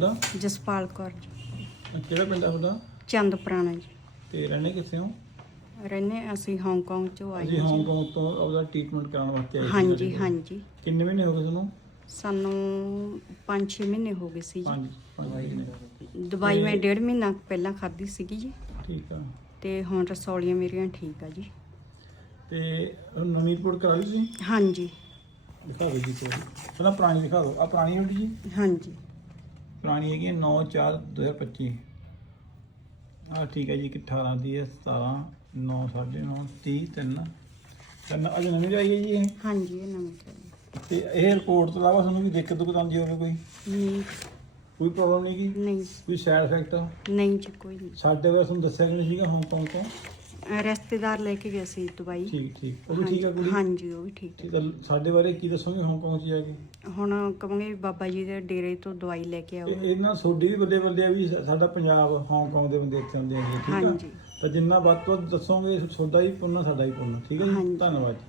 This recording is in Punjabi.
ਤੁਹਾਡਾ? ਜਸਪਾਲ ਕੌਰ। ਜੀ ਕਿਹੜਾ ਪਿੰਡ ਆ ਤੁਹਾਡਾ? ਚੰਦ ਪੁਰਾਣਾ ਜੀ। ਤੇ ਰਹਿੰਦੇ ਕਿੱਥੇ ਹੋ? ਰਹਿੰਦੇ ਅਸੀਂ ਹਾਂਗਕਾਂਗ ਚੋਂ ਆਏ ਹਾਂ ਜੀ। ਹਾਂਗਕਾਂਗ ਤੋਂ ਆਪਦਾ ਟ੍ਰੀਟਮੈਂਟ ਕਰਾਉਣ ਵਾਸਤੇ ਆਏ ਸੀ ਹਾਂਜੀ ਤੁਹਾਡੇ ਕੋਲ। ਹਾਂਜੀ। ਕਿੰਨੇ ਮਹੀਨੇ ਹੋ ਗਏ ਤੁਹਾਨੂੰ? ਸਾਨੂੰ 5-6 ਮਹੀਨੇ ਹੋ ਗਏ ਸੀ ਜੀ। ਪੰਜ ਪੰਜ ਮਹੀਨੇ। ਦਵਾਈ ਮੈਂ ਡੇਢ ਮਹੀਨਾ ਪਹਿਲਾਂ ਖਾਧੀ ਸੀਗੀ ਜੀ। ਠੀਕ ਆ। ਤੇ ਹੁਣ ਰਸੌਲੀਆਂ ਮੇਰੀਆਂ ਠੀਕ ਆ ਜੀ। ਤੇ ਉਹ ਨਵੀਂ ਰਿਪੋਰਟ ਕਰਾ ਲਈ ਤੁਸੀਂ? ਹਾਂਜੀ। ਦਿਖਾ ਦਿਓ ਜੀ ਇੱਕ ਵਾਰੀ ਪਹਿਲਾਂ ਪੁਰਾਣੀ ਦਿਖਾ ਦਿਓ। ਆ ਪੁਰਾਣੀ ਹੈ ਜੀ? ਹਾਂਜੀ। ਪੁਰਾਣੀ ਹੈਗੀ 9 4 2025 ਆ ਠੀਕ ਹੈ ਜੀ ਕਿ 18 ਦੀ ਹੈ 17 9 9.5 30 3 ਤਿੰਨ। ਅਜੇ ਨਵੀਂ ਹੈ ਜੀ ਇਹ? ਹਾਂਜੀ ਇਹ ਨਵੀਂ ਚਾਹੀਦੀ ਤੇ ਇਹ ਰਿਪੋਰਟ ਤੋਂ ਇਲਾਵਾ ਤੁਹਾਨੂੰ ਵੀ ਦਿੱਕਤ ਦੁਕਤ ਆਉਂਦੀ ਹੋਵੇ ਕੋਈ? ਨਹੀਂ। ਕੋਈ ਪ੍ਰੋਬਲਮ ਨਹੀਂ ਕੀ ਨਹੀਂ। ਕੋਈ ਸਾਈਡ ਇਫੈਕਟ ਨਹੀਂ ਜੀ ਕੋਈ ਨਹੀਂ। ਸਾਡੇ ਵਾਰ ਤੁਹਾਨੂੰ ਦੱਸਿਆ ਨਹੀਂ ਸੀਗਾ ਹਾਂਗਕਾਂਗ ਤੋਂ? ਰਿਸ਼ਤੇਦਾਰ ਲੈ ਕੇ ਗਏ ਸੀ ਦਵਾਈ ਠੀਕ ਠੀਕ। ਉਹ ਵੀ ਠੀਕ ਆ ਕੁੜੀ? ਹਾਂਜੀ ਉਹ ਵੀ ਠੀਕ ਠੀਕ ਆ। ਸਾਡੇ ਬਾਰੇ ਕੀ ਦੱਸੋਗੇ? ਹਾਂਗਕਾਂਗ 'ਚ ਜਾ ਕੇ? ਹੁਣ ਕਹਾਂਗੇ ਵੀ ਬਾਬਾ ਜੀ ਦੇ ਡੇਰੇ ਤੋਂ ਦਵਾਈ ਲੈ ਕੇ ਆਓ। ਇਹ- ਇਹਨਾਂ ਤੁਹਾਡੀ ਵੀ ਵੱਡੇ ਬੰਦੇ ਆ ਵੀ ਸਾਡਾ ਪੰਜਾਬ ਹਾਂਗਕਾਂਗ ਦੇ ਬੰਦੇ ਇੱਥੇ ਹੁੰਦੇ ਆ ਜੀ ਠੀਕ ਆ? ਹਾਂਜੀ। ਤਾਂ ਜਿੰਨਾ ਵੱਧ ਤੋਂ ਵੱਧ ਦੱਸੋਗੇ ਤੁਹਾਡਾ ਹੀ ਪੁੰਨ ਸਾਡਾ ਹੀ ਪੁੰਨ ਠੀਕ ਹੈ ਜੀ? ਹਾਂਜੀ। ਧੰਨਵਾਦ ਜੀ।